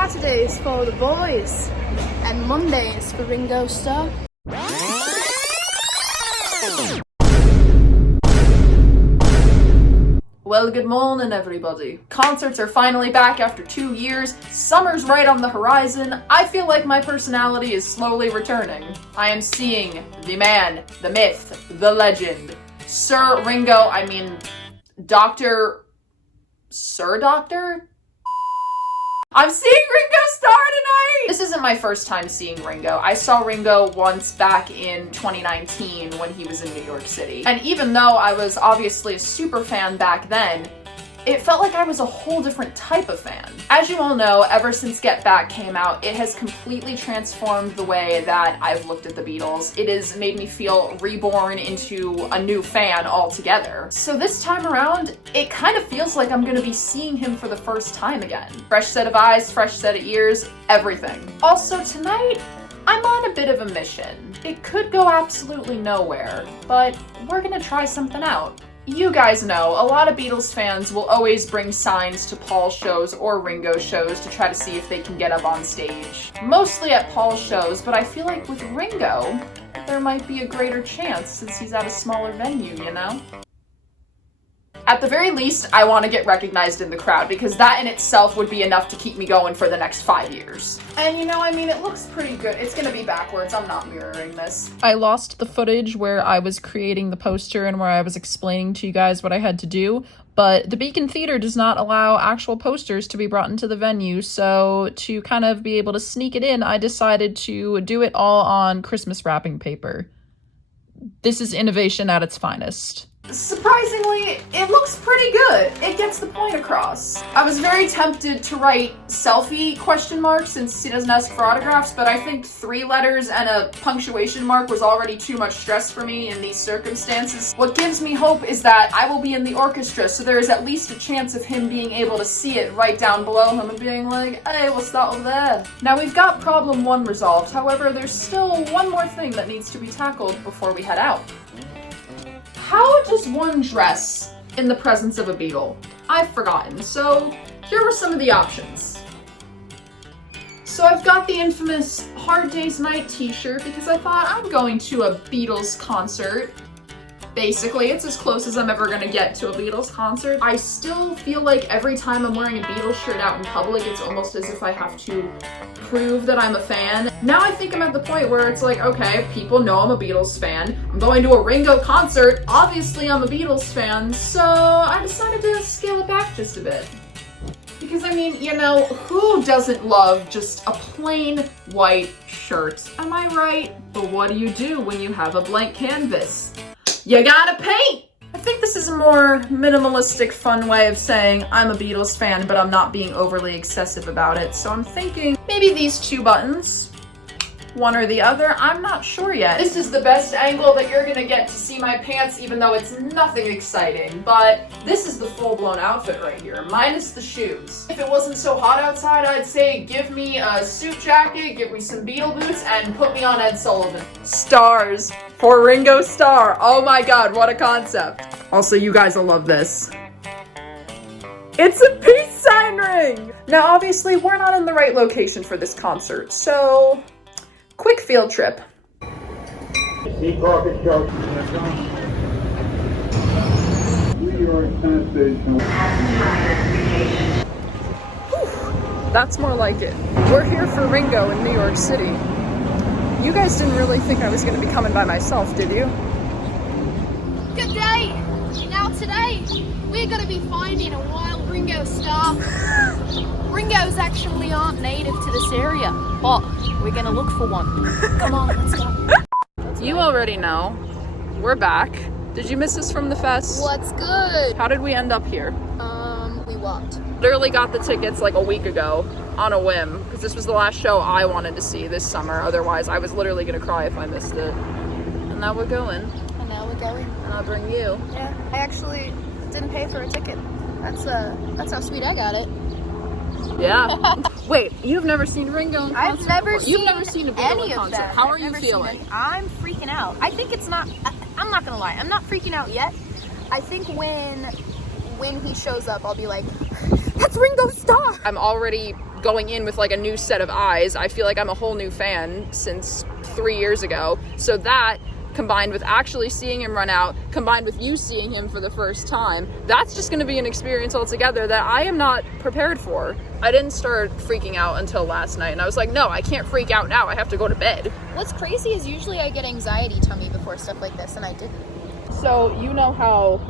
Saturdays for the boys and Mondays for Ringo Starr. Well, good morning, everybody. Concerts are finally back after 2 years. Summer's right on the horizon. I feel like my personality is slowly returning. I am seeing the man, the myth, the legend, Sir Ringo, Doctor? I'm seeing Ringo Starr tonight! This isn't my first time seeing Ringo. I saw Ringo once back in 2019 when he was in New York City. And even though I was obviously a super fan back then, it felt like I was a whole different type of fan. As you all know, ever since Get Back came out, it has completely transformed the way that I've looked at the Beatles. It has made me feel reborn into a new fan altogether. So this time around, it kind of feels like I'm gonna be seeing him for the first time again. Fresh set of eyes, fresh set of ears, everything. Also tonight, I'm on a bit of a mission. It could go absolutely nowhere, but we're gonna try something out. You guys know, a lot of Beatles fans will always bring signs to Paul's shows or Ringo's shows to try to see if they can get up on stage. Mostly at Paul's shows, but I feel like with Ringo, there might be a greater chance since he's at a smaller venue, you know? At the very least, I want to get recognized in the crowd because that in itself would be enough to keep me going for the next 5 years. And it looks pretty good. It's gonna be backwards. I'm not mirroring this. I lost the footage where I was creating the poster and where I was explaining to you guys what I had to do, but the Beacon Theater does not allow actual posters to be brought into the venue, so to kind of be able to sneak it in, I decided to do it all on Christmas wrapping paper. This is innovation at its finest. Surprisingly, it looks pretty good. It gets the point across. I was very tempted to write selfie ? Since he doesn't ask for autographs, but I think 3 letters and a punctuation mark was already too much stress for me in these circumstances. What gives me hope is that I will be in the orchestra, so there is at least a chance of him being able to see it right down below him and being like, hey, what's that over there? Now we've got problem 1 resolved, however, there's still one more thing that needs to be tackled before we head out. How does one dress in the presence of a Beatle? I've forgotten, so here were some of the options. So I've got the infamous Hard Day's Night t-shirt because I thought I'm going to a Beatles concert. Basically, it's as close as I'm ever gonna get to a Beatles concert. I still feel like every time I'm wearing a Beatles shirt out in public, it's almost as if I have to prove that I'm a fan. Now I think I'm at the point where it's like, okay, people know I'm a Beatles fan. I'm going to a Ringo concert. Obviously, I'm a Beatles fan. So I decided to scale it back just a bit. Because who doesn't love just a plain white shirt? Am I right? But what do you do when you have a blank canvas? You gotta paint! I think this is a more minimalistic, fun way of saying I'm a Beatles fan, but I'm not being overly excessive about it. So I'm thinking maybe these 2 buttons. One or the other, I'm not sure yet. This is the best angle that you're gonna get to see my pants, even though it's nothing exciting. But this is the full-blown outfit right here, minus the shoes. If it wasn't so hot outside, I'd say give me a suit jacket, give me some Beatle boots, and put me on Ed Sullivan. Stars for Ringo Starr. Oh my god, what a concept. Also, you guys will love this. It's a peace sign ring! Now, obviously, we're not in the right location for this concert, so quick field trip. New York Sensation. That's more like it. We're here for Ringo in New York City. You guys didn't really think I was going to be coming by myself, did you? Good day! Now today, we're going to be finding a wild Ringo Starr. Ringos actually aren't native to this area, but we're going to look for one. Come on, let's go. You already know. We're back. Did you miss us from the fest? What's good? How did we end up here? We walked. Literally got the tickets like a week ago on a whim because this was the last show I wanted to see this summer. Otherwise, I was literally going to cry if I missed it. And now we're going. And now we're going. And I'll bring you. Yeah, I actually didn't pay for a ticket. That's how sweet I got it. Yeah. Wait, you've never seen Ringo in concert? I've never before? seen You've never seen a Beatle any in of concert. them. How are I've you never seen feeling? any. I'm freaking out. I think it's not. I'm not gonna lie. I'm not freaking out yet. I think when he shows up, I'll be like, "That's Ringo Starr." I'm already going in with like a new set of eyes. I feel like I'm a whole new fan since 3 years ago. So that, combined with actually seeing him run out, combined with you seeing him for the first time, that's just going to be an experience altogether that I am not prepared for. I didn't start freaking out until last night, and I was like, no, I can't freak out now. I have to go to bed. What's crazy is usually I get anxiety tummy before stuff like this, and I didn't. So you know how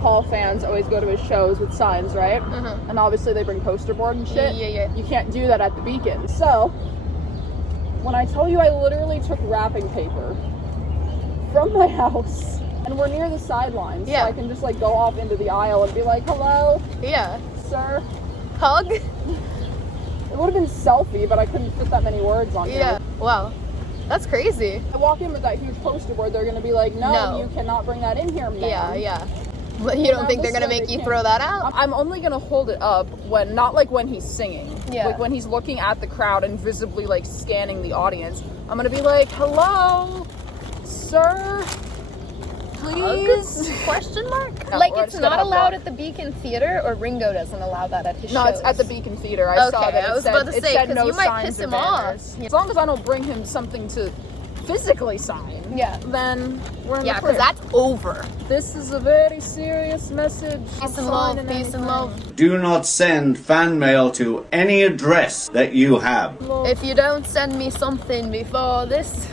Paul fans always go to his shows with signs, right? Mm-hmm. And obviously they bring poster board and shit. Yeah. You can't do that at the Beacon. So when I tell you I literally took wrapping paper from my house, and we're near the sidelines, Yeah. so I can just like go off into the aisle and be like, hello, Yeah. sir. Hug? It would have been selfie, but I couldn't fit that many words on Yeah. here. Wow. That's crazy. I walk in with that huge poster board, they're gonna be like, no, you cannot bring that in here, ma'am. Yeah. But you don't think they're gonna make you throw that out? I'm only gonna hold it up when, not like when he's singing. Yeah. Like when he's looking at the crowd and visibly like scanning the audience. I'm gonna be like, hello, sir, please? Question mark? No, Like we're it's just gonna not have allowed fun. at the Beacon Theater, or Ringo doesn't allow that at his No, shows? it's at the Beacon Theater. I saw Okay, that. I was it said, about to it say, said 'cause no you might signs piss or him off. banners. As long as I don't bring him something to physically sign, Yeah. then we're in Yeah, the because clear. that's over. This is a very serious message. Peace I'm and love, signing peace and anything. love. Do not send fan mail to any address that you have. If you don't send me something before this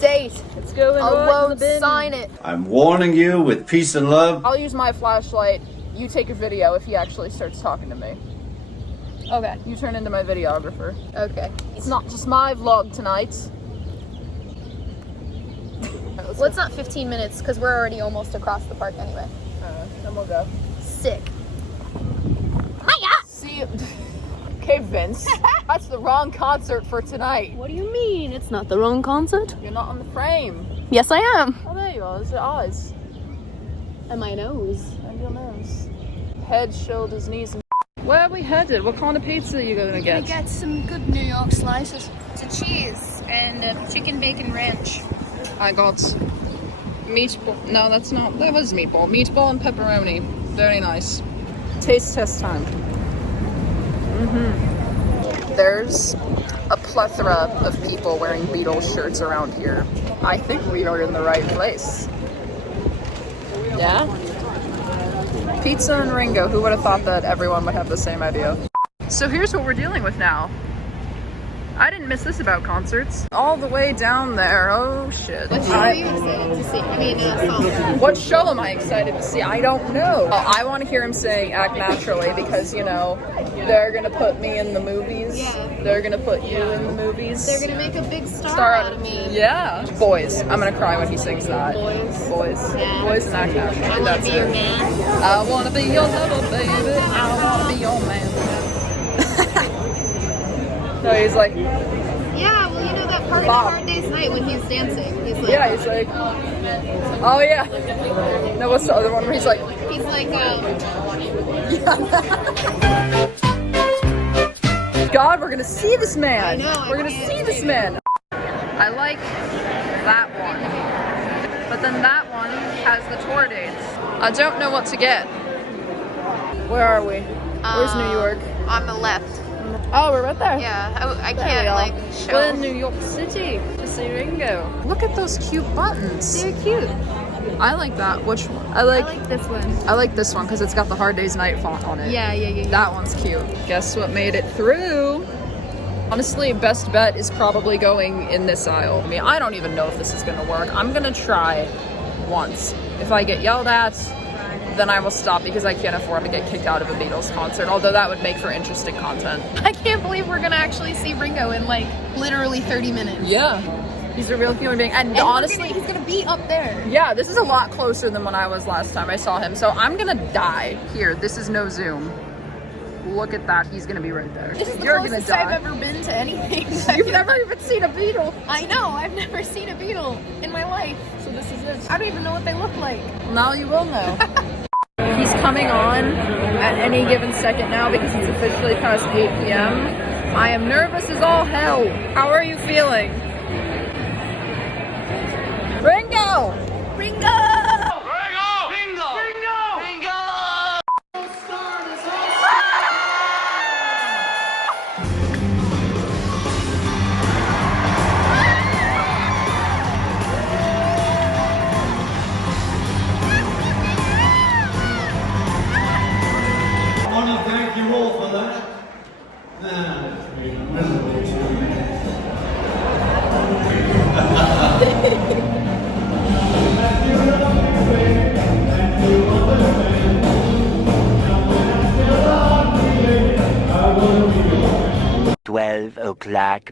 date, It's going I right in won't the bin. sign it. I'm warning you with peace and love. I'll use my flashlight. You take a video if he actually starts talking to me. Okay. You turn into my videographer. Okay. It's not just my vlog tonight. Well, it's not 15 minutes because we're already almost across the park anyway. Then we'll go. Sick. See, okay, Vince. That's the wrong concert for tonight. What do you mean? It's not the wrong concert? You're not on the frame. Yes, I am. Oh, there you are. There's your eyes And my nose. and your nose. Head, shoulders, knees, and. Where are we headed? What kind of pizza are you gonna I'm gonna get some good New York slices. It's a cheese and chicken bacon ranch. I got meatball. No, that's not. That was meatball. Meatball and pepperoni. Very nice. Taste test time. There's a plethora of people wearing Beatles shirts around here. I think we are in the right place. Yeah? Pizza and Ringo. Who would have thought that everyone would have the same idea? So here's what we're dealing with now. I didn't miss this about concerts. All the way down there. Oh shit. What show are you excited to see? I mean, song. What show am I excited to see? I don't know. I want to hear him saying Act Naturally because, you know, they're going to put me in the movies. Yeah. They're going to put you in the movies. They're gonna make a big star out of me. Yeah. Boys. I'm going to cry when he sings that. Boys. Yeah. Boys and Act Naturally. I wanna That's be your it. man. I want to be your lover, baby. I want to be your man. No, he's like, Yeah, well, you know that part Bob. of Hard Day's Night when he's dancing. He's like, yeah, he's like, oh yeah. No, what's the other one where he's like, he's like, God, we're gonna see this man. I know, We're I gonna can't see this wait. man. I like that one. But then that one has the tour dates. I don't know what to get. Where are we? Where's New York? on the left. Oh, we're right there. Yeah, I There we can't are. like We're in show. New York City to see Ringo. Look at those cute buttons. They're cute. I like that. Which one? I I like like this one. I like this one because it's got the Hard Day's Night font on it. Yeah. That one's cute. Guess what made it through? Honestly, best bet is probably going in this aisle. I mean, I don't even know if this is gonna work. I'm gonna try once. If I get yelled at, then I will stop because I can't afford to get kicked out of a Beatles concert, although that would make for interesting content. I can't believe we're gonna actually see Ringo in like literally 30 minutes. Yeah. He's a real human being. And And honestly, he's gonna be up there. yeah, this is a lot closer than when I was last time I saw him. So I'm gonna die. Here, this is no zoom. Look at that. He's gonna be right there. This is the You're gonna closest die. I've ever been to anything. You've never even seen a Beatle. I know. I've never seen a Beatle in my life. So this is it. I don't even know what they look like. Now you will know. He's coming on at any given second now because it's officially past 8 p.m. I am nervous as all hell. How are you feeling? Ringo! Ringo!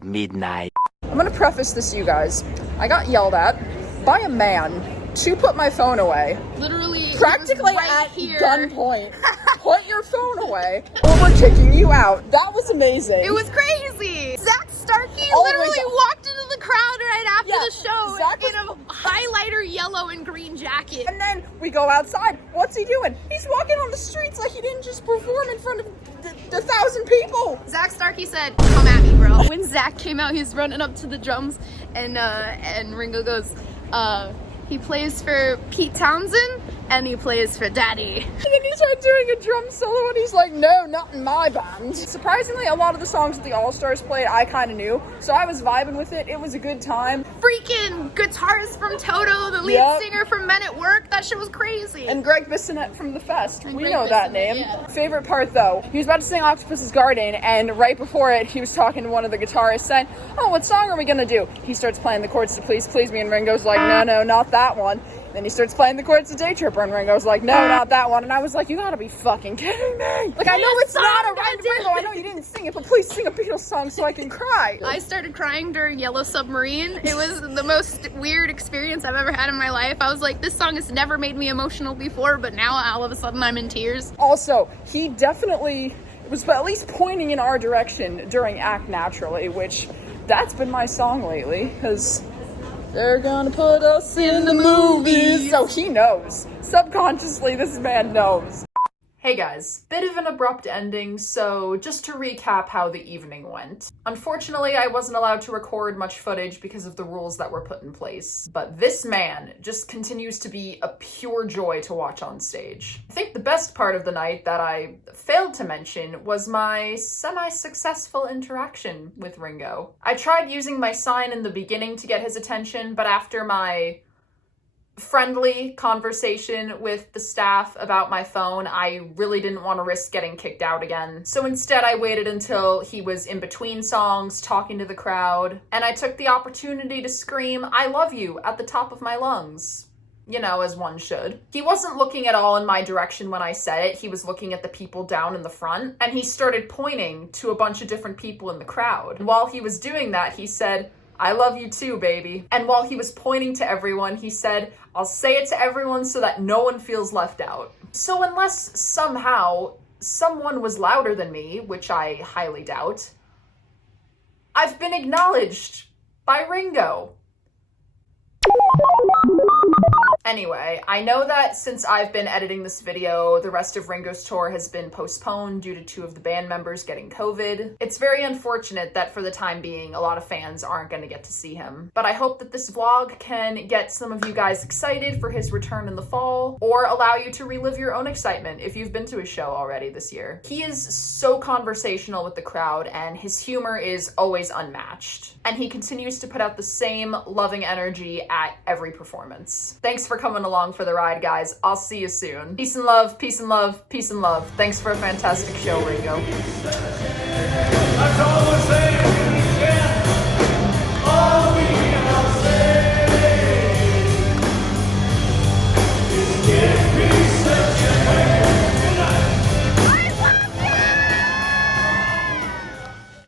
Midnight. I'm gonna preface this, you guys. I got yelled at by a man to put my phone away. Literally, Practically right at here. gunpoint. Put your phone away or we're kicking you out. That was amazing. It was crazy. Zach Starkey Oh, literally wait, walked into the crowd right after Yeah, the show Zach in a highlighter yellow and green jacket. And then we go outside. What's he doing? He's walking on the streets like he didn't just perform in front of the 1,000 people. Zach Starkey said, "Come at me, bro." When Zach came out, he was running up to the drums, and Ringo goes, he plays for Pete Townsend, and he plays for Daddy. And then he started doing a drum solo and he's like, no, not in my band. Surprisingly, a lot of the songs that the All-Stars played, I kind of knew. So I was vibing with it. It was a good time. Freaking guitarist from Toto, the lead Yep. singer from Men at Work. That shit was crazy. And Greg Bissonette from The Fest. And We Greg know that Bissonette, name. yeah. Favorite part though, he was about to sing Octopus's Garden and right before it, he was talking to one of the guitarists saying, oh, what song are we gonna do? He starts playing the chords to Please Please Me and Ringo's like, no, not that one. Then he starts playing the chords to Day Tripper and Ringo's like, no, not that one. And I was like, you gotta be fucking kidding me. Like, I know it's not a right Ringo, I know you didn't sing it, but please sing a Beatles song so I can cry. I started crying during Yellow Submarine. It was the most weird experience I've ever had in my life. I was like, this song has never made me emotional before, but now all of a sudden I'm in tears. Also, he definitely was at least pointing in our direction during Act Naturally, which that's been my song lately, because they're gonna put us in the movies. So he knows. Subconsciously, this man knows. Hey guys, bit of an abrupt ending, so just to recap how the evening went. Unfortunately, I wasn't allowed to record much footage because of the rules that were put in place, but this man just continues to be a pure joy to watch on stage. I think the best part of the night that I failed to mention was my semi-successful interaction with Ringo. I tried using my sign in the beginning to get his attention, but after my friendly conversation with the staff about my phone, I really didn't want to risk getting kicked out again. So instead I waited until he was in between songs talking to the crowd, and I took the opportunity to scream, "I love you," at the top of my lungs. You know, as one should. He wasn't looking at all in my direction when I said it. He was looking at the people down in the front, and he started pointing to a bunch of different people in the crowd. And while he was doing that, he said, "I love you too, baby." And while he was pointing to everyone, he said, "I'll say it to everyone so that no one feels left out." So unless somehow someone was louder than me, which I highly doubt, I've been acknowledged by Ringo. Anyway, I know that since I've been editing this video, the rest of Ringo's tour has been postponed due to 2 of the band members getting COVID. It's very unfortunate that for the time being, a lot of fans aren't going to get to see him. But I hope that this vlog can get some of you guys excited for his return in the fall, or allow you to relive your own excitement if you've been to his show already this year. He is so conversational with the crowd, and his humor is always unmatched. And he continues to put out the same loving energy at every performance. Thanks for coming along for the ride, guys. I'll see you soon. Peace and love, peace and love, peace and love. Thanks for a fantastic show, Ringo. That's all we're saying.